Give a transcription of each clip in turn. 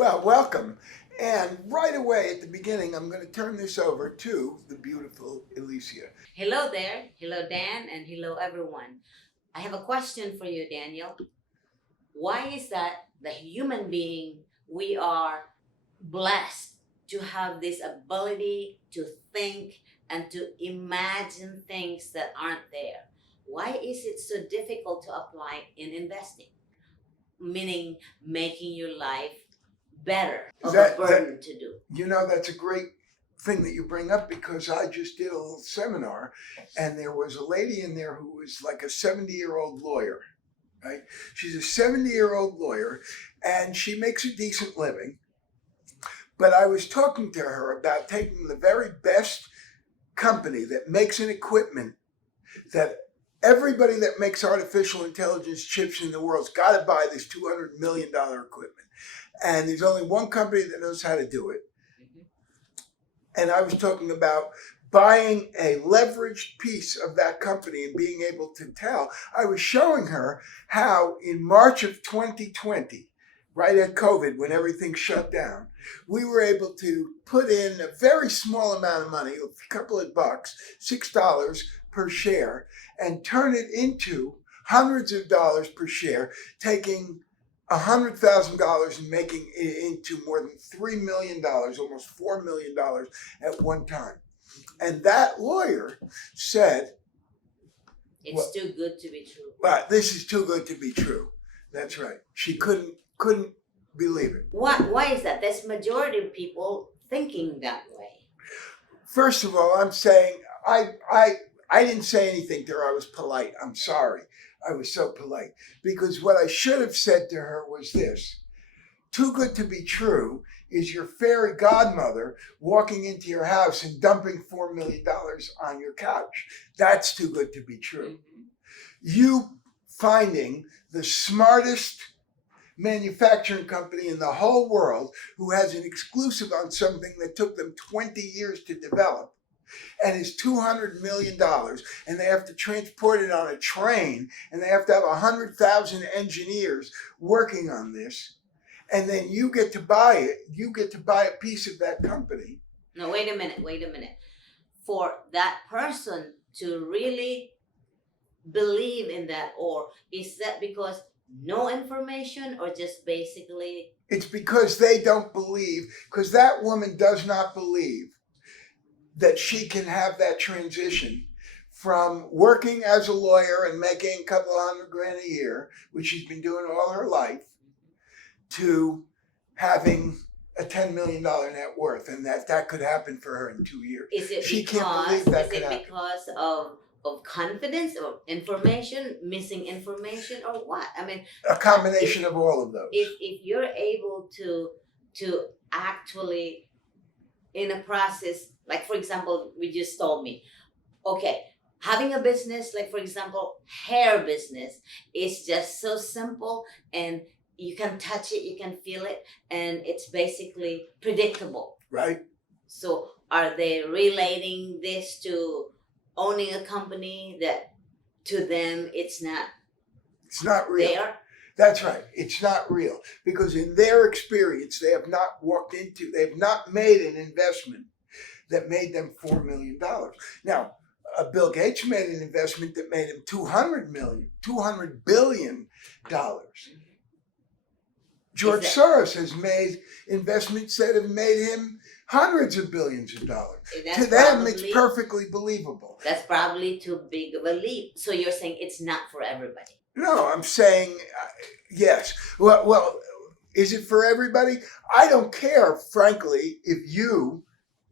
Well, welcome. And right away at the beginning, I'm going to turn this over to the beautiful Elisea. Hello there. Hello, Dan, and hello, everyone. I have a question for you, Daniel. Why is that the human being, we are blessed to have this ability to think and to imagine things that aren't there? Why is it so difficult to apply in investing? Meaning making your life better of a That burden to do. that's a great thing that you bring up because I just did a little seminar and there was a lady in there who was like a 70-year-old lawyer, right? She's a 70-year-old lawyer and she makes a decent living. But I was talking to her about taking the very best company that makes an equipment that everybody that makes artificial intelligence chips in the world's got to buy this $200 million equipment. And there's only one company that knows how to do it. And I was talking about buying a leveraged piece of that company and being able to tell. I was showing her how in March of 2020, right at COVID, when everything shut down, we were able to put in a very small amount of money, a couple of bucks, $6 per share, and turn it into hundreds of dollars per share, taking $100,000 and making it into more than $3 million, almost $4 million at one time. And that lawyer said, It's well, too good to be true. "Well, this is too good to be true." That's right. She couldn't believe it. Why is that? There's majority of people thinking that way. First of all, I'm saying I didn't say anything to her. I was polite. I'm sorry. I was so polite because what I should have said to her was this: too good to be true is your fairy godmother walking into your house and dumping $4 million on your couch. That's too good to be true. Mm-hmm. You finding the smartest manufacturing company in the whole world who has an exclusive on something that took them 20 years to develop and is $200 million, and they have to transport it on a train, and they have to have 100,000 engineers working on this, and then you get to buy it. You get to buy a piece of that company. No, wait a minute. For that person to really believe in that, or is that because no information, or just basically It's because they don't believe, because that woman does not believe that she can have that transition from working as a lawyer and making a couple hundred grand a year, which she's been doing all her life, to having a $10 million net worth, and that could happen for her in 2 years. is it She because can't believe that is could it happen. because of confidence or information, missing information, or what? I mean, A combination of all of those. if you're able to actually in a process, like for example, we just told me, okay, having a business, like for example, hair business, is just so simple, and you can touch it, you can feel it, and it's basically predictable. Right? So are they relating this to owning a company that to them it's not It's not real. there? That's right. It's not real because in their experience, they have not made an investment that made them $4 million. Now, Bill Gates made an investment that made him $200 billion. George Soros has made investments that have made him hundreds of billions of dollars. To them, it's perfectly believable. That's probably too big of a leap. So you're saying it's not for everybody? No, I'm saying yes. Well, is it for everybody? I don't care, frankly, if you,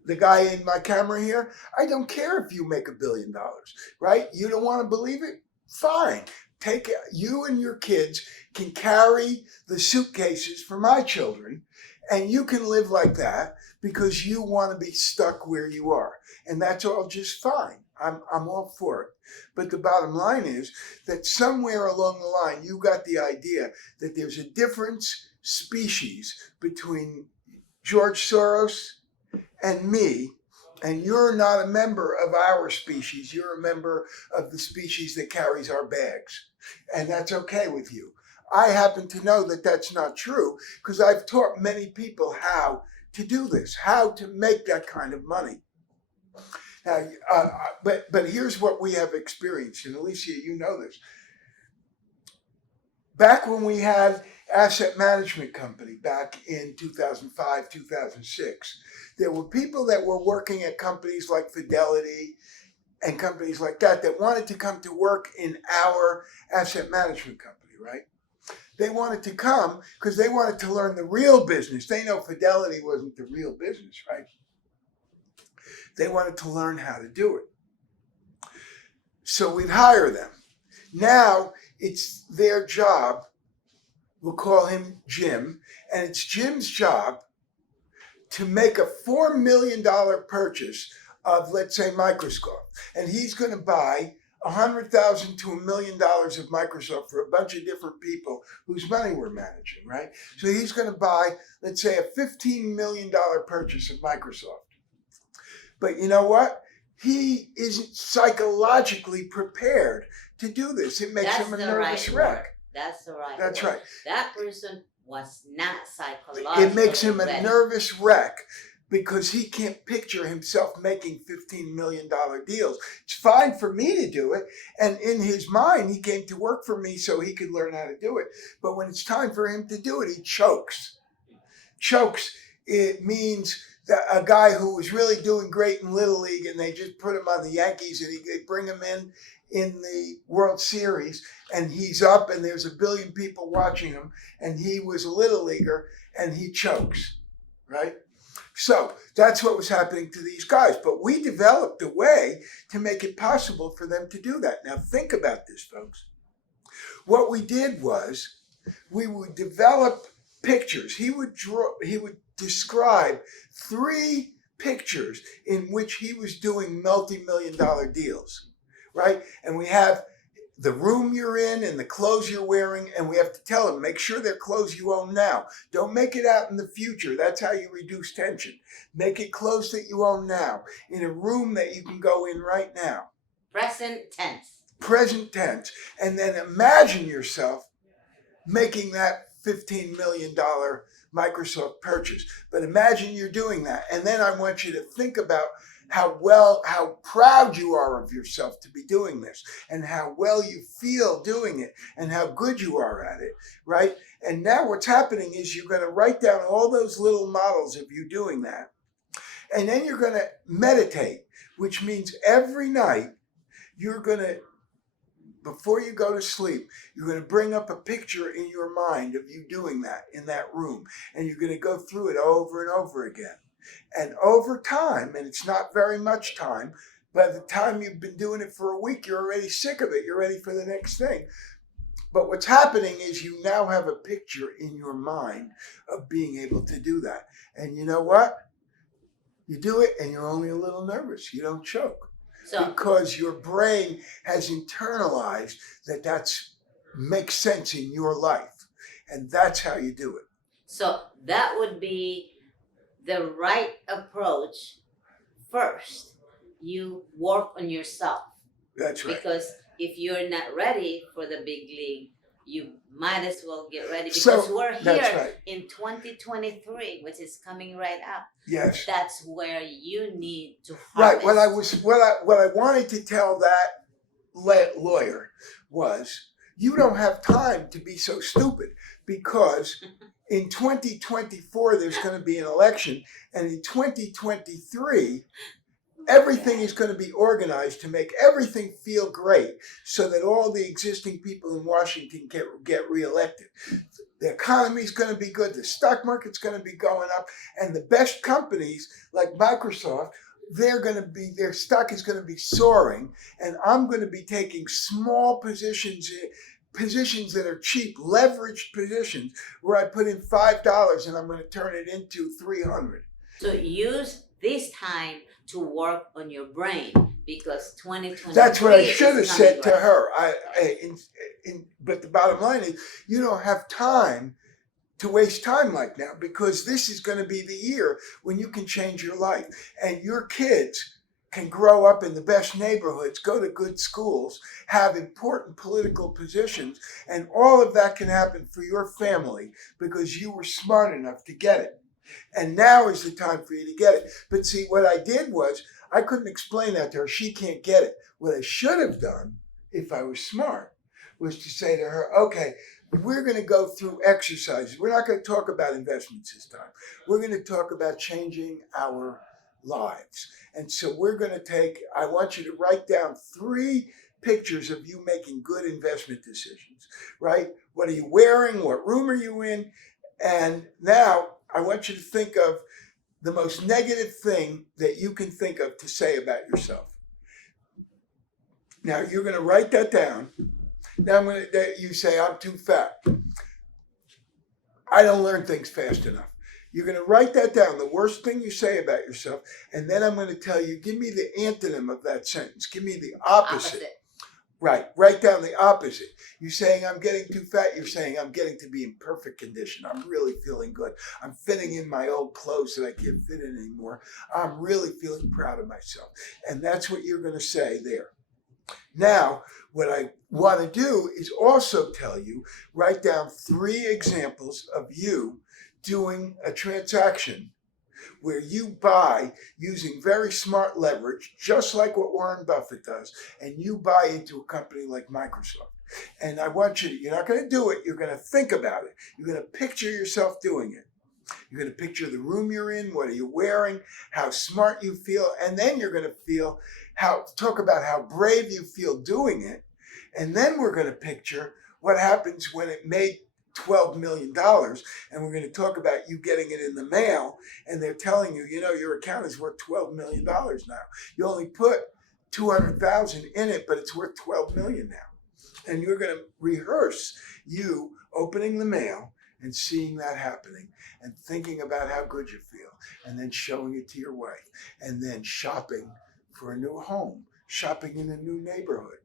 the guy in my camera here, I don't care if you make $1 billion, right? You don't want to believe it? Fine. Take it. You and your kids can carry the suitcases for my children, and you can live like that because you want to be stuck where you are. And that's all just fine. I'm all for it. But the bottom line is that somewhere along the line, you got the idea that there's a different species between George Soros and me, and you're not a member of our species. You're a member of the species that carries our bags. And that's okay with you. I happen to know that that's not true because I've taught many people how to do this, how to make that kind of money. Now, but here's what we have experienced, and Elisea, you know this. Back when we had asset management company back in 2005, 2006, there were people that were working at companies like Fidelity and companies like that wanted to come to work in our asset management company, right? They wanted to come because they wanted to learn the real business. They know Fidelity wasn't the real business, right? They wanted to learn how to do it. So we'd hire them. Now it's their job. We'll call him Jim, and it's Jim's job to make a $4 million purchase of, let's say, Microsoft. And he's going to buy $100,000 to $1 million of Microsoft for a bunch of different people whose money we're managing, right? So he's going to buy, let's say, a $15 million purchase of Microsoft. But you know what? He isn't psychologically prepared to do this. It makes him a nervous wreck. That's the right That's word. right. That person was not psychologically It makes him a ready. nervous wreck because he can't picture himself making $15 million deals. It's fine for me to do it. And in his mind, he came to work for me so he could learn how to do it. But when it's time for him to do it, he chokes. Chokes, it means that a guy who was really doing great in Little League and they just put him on the Yankees and they bring him in the World Series and he's up and there's a billion people watching him and he was a Little Leaguer and he chokes, right? So that's what was happening to these guys. But we developed a way to make it possible for them to do that. Now think about this, folks. What we did was we would develop pictures. He would describe 3 pictures in which he was doing multi-million dollar deals, right? And we have the room you're in and the clothes you're wearing, and we have to tell him, make sure they're clothes you own now. Don't make it out in the future. That's how you reduce tension. Make it clothes that you own now, in a room that you can go in right now. Present tense. Present tense. And then imagine yourself making that $15 million Microsoft purchase. But imagine you're doing that. And then I want you to think about how proud you are of yourself to be doing this and how well you feel doing it and how good you are at it, right? And now what's happening is you're going to write down all those little models of you doing that. And then you're going to meditate, which means every night you're going to, before you go to sleep, you're going to bring up a picture in your mind of you doing that in that room. And you're going to go through it over and over again. And over time, and it's not very much time, by the time you've been doing it for a week, you're already sick of it. You're ready for the next thing. But what's happening is you now have a picture in your mind of being able to do that. And you know what? You do it and you're only a little nervous. You don't choke. Because your brain has internalized that makes sense in your life. And that's how you do it. So that would be the right approach. First, you work on yourself. That's right. Because if you're not ready for the big league, you might as well get ready. Because we're here in 2023, which is coming right up. Yes. That's where you need to harvest. Right. What I wanted to tell that lawyer was, you don't have time to be so stupid, because in 2024 there's going to be an election, and in 2023 everything is going to be organized to make everything feel great so that all the existing people in Washington get reelected. The economy is going to be good. The stock market's going to be going up. And the best companies like Microsoft, their stock is going to be soaring. And I'm going to be taking small positions that are cheap, leveraged positions, where I put in $5 and I'm going to turn it into $300. So use this time to work on your brain, because 2023. That's what I should have said to her. But the bottom line is, you don't have time to waste time like now, because this is going to be the year when you can change your life. And your kids can grow up in the best neighborhoods, go to good schools, have important political positions, and all of that can happen for your family because you were smart enough to get it. And now is the time for you to get it. But see, what I did was I couldn't explain that to her. She can't get it. What I should have done, if I was smart, was to say to her, okay, we're going to go through exercises. We're not going to talk about investments this time. We're going to talk about changing our lives. And so I want you to write down 3 pictures of you making good investment decisions, right? What are you wearing? What room are you in? And now I want you to think of the most negative thing that you can think of to say about yourself. Now you're going to write that down. Now you say, I'm too fat. I don't learn things fast enough. You're going to write that down, the worst thing you say about yourself, and then I'm going to tell you, give me the antonym of that sentence. Give me the opposite. Right, write down the opposite. You're saying I'm getting too fat, you're saying I'm getting to be in perfect condition. I'm really feeling good. I'm fitting in my old clothes that I can't fit in anymore. I'm really feeling proud of myself. And that's what you're going to say there. Now, what I want to do is also tell you, write down 3 examples of you doing a transaction where you buy using very smart leverage, just like what Warren Buffett does, and you buy into a company like Microsoft. And I want you're not going to do it, you're going to think about it. You're going to picture yourself doing it. You're going to picture the room you're in, what are you wearing, how smart you feel, and then you're going to talk about how brave you feel doing it. And then we're going to picture what happens when it made $12 million, and we're going to talk about you getting it in the mail, and they're telling you, your account is worth $12 million now. You only put 200,000 in it, but it's worth 12 million now. And you're going to rehearse you opening the mail and seeing that happening and thinking about how good you feel, and then showing it to your wife, and then shopping for a new home, shopping in a new neighborhood,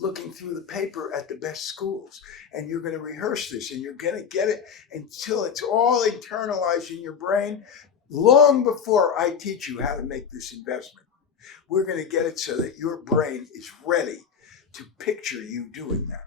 looking through the paper at the best schools. And you're going to rehearse this, and you're going to get it until it's all internalized in your brain long before I teach you how to make this investment. We're going to get it so that your brain is ready to picture you doing that.